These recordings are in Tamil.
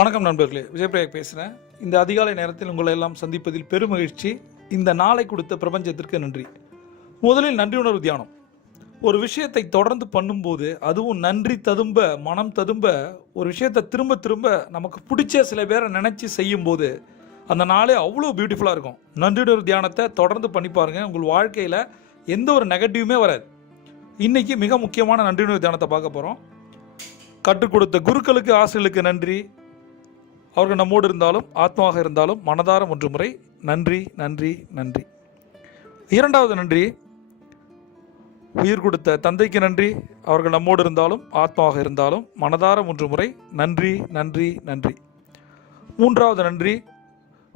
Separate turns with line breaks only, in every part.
வணக்கம் நண்பர்களே விஜயபிரயாக் பேசுகிறேன் இந்த அதிகாலை நேரத்தில் உங்களை எல்லாம் சந்திப்பதில் பெருமகிழ்ச்சி. இந்த நாளை கொடுத்த பிரபஞ்சத்திற்கு நன்றி. முதலில் நன்றி உணர்வு தியானம். ஒரு விஷயத்தை தொடர்ந்து பண்ணும்போது அதுவும் நன்றி ததும்ப மனம் ததும்ப ஒரு விஷயத்தை திரும்ப திரும்ப நமக்கு பிடிச்ச சில பேரை நினச்சி செய்யும்போது அந்த நாளே அவ்வளோ பியூட்டிஃபுல்லாக இருக்கும். நன்றி உணர்வு தியானத்தை தொடர்ந்து பண்ணி பாருங்கள் உங்கள் வாழ்க்கையில் எந்த ஒரு நெகட்டிவுமே வராது. இன்றைக்கி மிக முக்கியமான நன்றி உணர்வு தியானத்தை பார்க்க போகிறோம் கற்றுக் கொடுத்த குருக்களுக்கு ஆசிரியர்களுக்கு நன்றி. அவர்கள் நம்மோடு இருந்தாலும் ஆத்மாவாக இருந்தாலும் மனதாரம் ஒன்று முறை நன்றி நன்றி நன்றி. இரண்டாவது நன்றி உயிர் கொடுத்த தந்தைக்கு நன்றி. அவர்கள் நம்மோடு இருந்தாலும் ஆத்மாவாக இருந்தாலும் மனதாரம் ஒன்று முறை நன்றி நன்றி நன்றி. மூன்றாவது நன்றி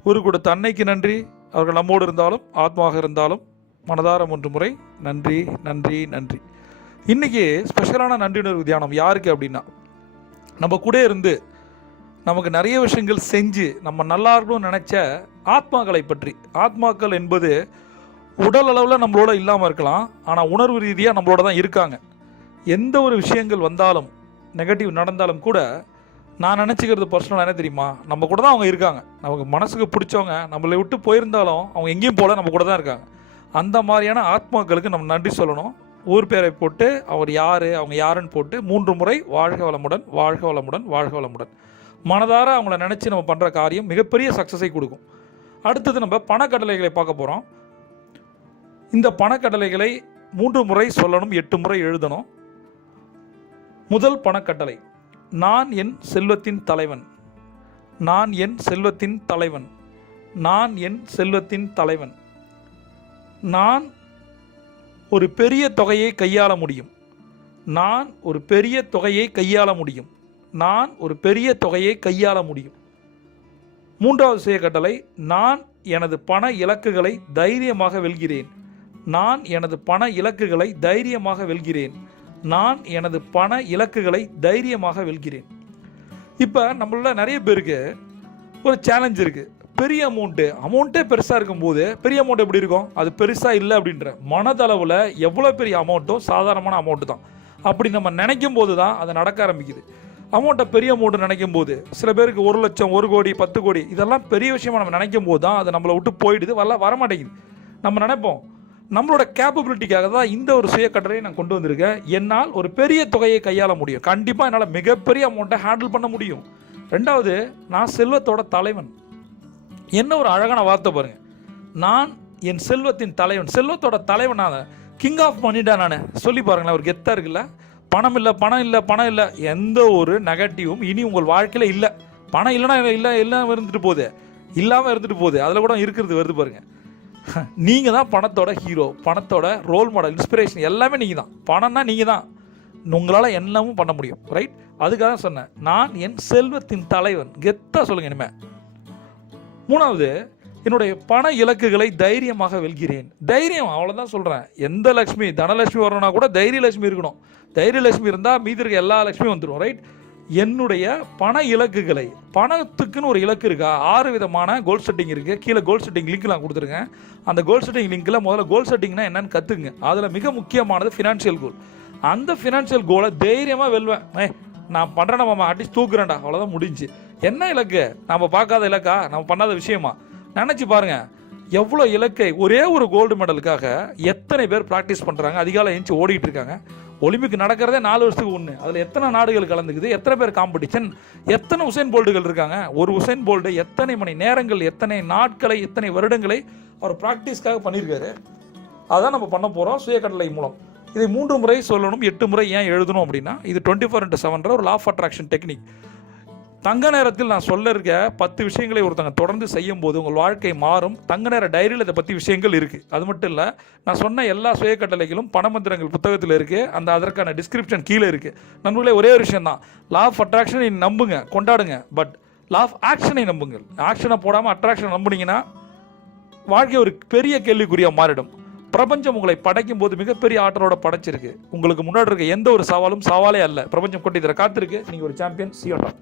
உயிர் கொடுத்த அன்னைக்கு நன்றி. அவர்கள் நம்மோடு இருந்தாலும் ஆத்மாவாக இருந்தாலும் மனதாரம் ஒன்று முறை நன்றி நன்றி நன்றி. இன்றைக்கி ஸ்பெஷலான நன்றி உணர்வு தியானம் யாருக்கு அப்படின்னா நம்ம கூட இருந்து நமக்கு நிறைய விஷயங்கள் செஞ்சு நம்ம நல்லா இருக்கணும்னு நினச்ச ஆத்மாக்களை பற்றி. ஆத்மாக்கள் என்பது உடல் அளவில் நம்மளோட இல்லாமல் இருக்கலாம். ஆனால் உணர்வு ரீதியாக நம்மளோட தான் இருக்காங்க. எந்த ஒரு விஷயங்கள் வந்தாலும் நெகட்டிவ் நடந்தாலும் கூட நான் நினச்சிக்கிறது பர்சனலாக என்ன தெரியுமா? நம்ம கூட தான் அவங்க இருக்காங்க. நமக்கு மனசுக்கு பிடிச்சவங்க நம்மளை விட்டு போயிருந்தாலும் அவங்க எங்கேயும் போகல நம்ம கூட தான் இருக்காங்க. அந்த மாதிரியான ஆத்மாக்களுக்கு நம்ம நன்றி சொல்லணும். ஊர் பேரை போட்டு அவர் யார் அவங்க யாருன்னு போட்டு மூன்று முறை வாழ்க வளமுடன் வாழ்க வளமுடன் வாழ்க வளமுடன். மனதார அவங்கள நினச்சி நம்ம பண்ணுற காரியம் மிகப்பெரிய சக்ஸஸை கொடுக்கும். அடுத்தது நம்ம பணக்கடலைகளை பார்க்க போகிறோம் இந்த பணக்கடலைகளை மூன்று முறை சொல்லணும் எட்டு முறை எழுதணும். முதல் பணக்கட்டளை நான் என் செல்வத்தின் தலைவன். நான் என் செல்வத்தின் தலைவன். நான் என் செல்வத்தின் தலைவன். நான் ஒரு பெரிய தொகையை கையாள முடியும். நான் ஒரு பெரிய தொகையை கையாள முடியும். நான் ஒரு பெரிய தொகையை கையாள முடியும். மூன்றாவது சுய கட்டளை நான் எனது பண இலக்குகளை தைரியமாக வெல்கிறேன். நான் எனது பண இலக்குகளை தைரியமாக வெல்கிறேன். நான் எனது பண இலக்குகளை தைரியமாக வெல்கிறேன். இப்போ நம்மள நிறைய பேருக்கு ஒரு சேலஞ்ச் இருக்குது பெரிய அமௌண்ட்டு அமௌண்ட்டே பெருசாக இருக்கும்போது பெரிய அமௌண்ட் எப்படி இருக்கும்? அது பெருசாக இல்லை அப்படின்ற மனதளவில் எவ்வளோ பெரிய அமௌண்ட்டோ சாதாரணமான அமௌண்ட்டு தான். அப்படி நம்ம நினைக்கும் போது தான் அது நடக்க ஆரம்பிக்குது. அமௌண்ட்டை பெரிய அமௌண்ட் நினைக்கும் போது சில பேருக்கு ஒரு லட்சம் ஒரு கோடி பத்து கோடி இதெல்லாம் பெரிய விஷயமா நம்ம நினைக்கும் போது தான் அது நம்மளை விட்டு போயிடுது வரல வரமாட்டேங்குது. நம்ம நினைப்போம் நம்மளோட கேப்பபிலிட்டிக்காக தான் இந்த ஒரு சுய கட்டுரையை நான் கொண்டு வந்திருக்கேன். என்னால் ஒரு பெரிய தொகையை கையாள முடியும். கண்டிப்பாக என்னால் மிகப்பெரிய அமௌண்ட்டை ஹேண்டில் பண்ண முடியும். ரெண்டாவது நான் செல்வத்தோட தலைவன். என்ன ஒரு அழகான வார்த்தை பாருங்க. நான் என் செல்வத்தின் தலைவன். செல்வத்தோட தலைவன் நான் கிங் ஆஃப் மணிடா நான். சொல்லி பாருங்களேன் ஒரு கெத்தாக இருக்குல்ல? பணம் இல்லை பணம் இல்லை பணம் இல்லை. எந்த ஒரு நெகட்டிவும் இனி உங்கள் வாழ்க்கையில் இல்லை. பணம் இல்லைன்னா இல்லை இல்லாமல் இருந்துட்டு போகுது. இல்லாமல் இருந்துட்டு போகுது. அதில் கூட இருக்கிறது வருது பாருங்க. நீங்கள் தான் பணத்தோட ஹீரோ பணத்தோட ரோல் மாடல் இன்ஸ்பிரேஷன் எல்லாமே நீங்கள் தான். பணம்னா நீங்கள் தான். உங்களால் என்னமும் பண்ண முடியும். ரைட் அதுக்காக தான் சொன்னேன். நான் என் செல்வத்தின் தலைவன். கெத்தாக சொல்லுங்கள் இனிமேல் மூணாவது என்னுடைய பண இலக்குகளை தைரியமாக வெல்கிறேன். தைரியம் அவ்வளோதான் சொல்கிறேன் எந்த லக்ஷ்மி தனலட்சுமி வரணும்னா கூட தைரியலட்சுமி இருக்கணும். தைரியலட்சுமி இருந்தால் மீதி இருக்க எல்லா லட்சுமியும் வந்துடும் ரைட் என்னுடைய பண இலக்குகளை பணத்துக்குன்னு ஒரு இலக்கு இருக்கா? ஆறு விதமான கோல் செட்டிங் இருக்குது கீழே கோல் செட்டிங் லிங்க் நான் கொடுத்துருக்கேன் அந்த கோல் செட்டிங் லிங்க்கில் முதல்ல கோல் செட்டிங்னா என்னன்னு கற்றுக்குங்க அதில் மிக முக்கியமானது ஃபினான்ஷியல் கோல் அந்த ஃபினான்ஷியல் கோலை தைரியமாக வெல்வேன். ஏ நான் பண்ணுறேன் மாமா அட்லீஸ்ட் தூக்குறேன்டா. அவ்வளோதான் முடிஞ்சு. என்ன இலக்கு? நம்ம பார்க்காத இலக்கா? நம்ம பண்ணாத விஷயமா? நினச்சி பாருங்க. எவ்வளோ இலக்கை ஒரே ஒரு கோல்டு மெடலுக்காக எத்தனை பேர் ப்ராக்டிஸ் பண்ணுறாங்க அதிகாலை எழுந்துச்சு ஓடிட்டு இருக்காங்க. ஒலிம்பிக் நடக்கிறதே நாலு வருஷத்துக்கு ஒன்று அதில் எத்தனை நாடுகள் கலந்துக்குது? எத்தனை பேர் காம்படிஷன் எத்தனை உசைன் போல்டுகள் இருக்காங்க? ஒரு உசைன் போல்டு எத்தனை மணி நேரங்கள் எத்தனை நாட்களை எத்தனை வருடங்களை அவர் ப்ராக்டிஸ்க்காக பண்ணியிருக்காரு. அதான் நம்ம பண்ண போகிறோம் சுயக்கடலை மூலம். இதை மூன்று முறை சொல்லணும் எட்டு முறை ஏன் எழுதணும் அப்படின்னா இது டுவெண்ட்டி ஃபோர் இன்ட்டு செவன்ற ஒரு லா ஆஃப் அட்ராக்ஷன் டெக்னிக் தங்க நேரத்தில் நான் சொல்ல இருக்க பத்து விஷயங்களை ஒருத்தங்க தொடர்ந்து செய்யும் போது உங்கள் வாழ்க்கை மாறும். தங்க நேர டைரியில் இதை பற்றி விஷயங்கள் இருக்குது அது மட்டும் இல்லை நான் சொன்ன எல்லா சுயக்கட்டளைகளும் பணமந்திரங்கள் புத்தகத்தில் இருக்குது அந்த அதற்கான டிஸ்கிரிப்ஷன் கீழே இருக்குது நண்பர்களே ஒரே ஒரு விஷயம் தான். லா ஆஃப் அட்ராக்ஷனை நம்புங்க கொண்டாடுங்க. பட் லா ஆஃப் ஆக்ஷனை நம்புங்கள். ஆக்ஷனை போடாமல் அட்ராக்ஷனை நம்புனீங்கன்னா வாழ்க்கை ஒரு பெரிய கேள்விக்குறியாக மாறிடும். பிரபஞ்சம் உங்களை படைக்கும் போது மிகப்பெரிய ஆற்றலோட படைச்சிருக்கு. உங்களுக்கு முன்னாடி இருக்க எந்த ஒரு சவாலும் சவாலே அல்ல. பிரபஞ்சம் கொண்டு இதில் காத்திருக்கு. நீங்கள் ஒரு சாம்பியன் சியோட்டா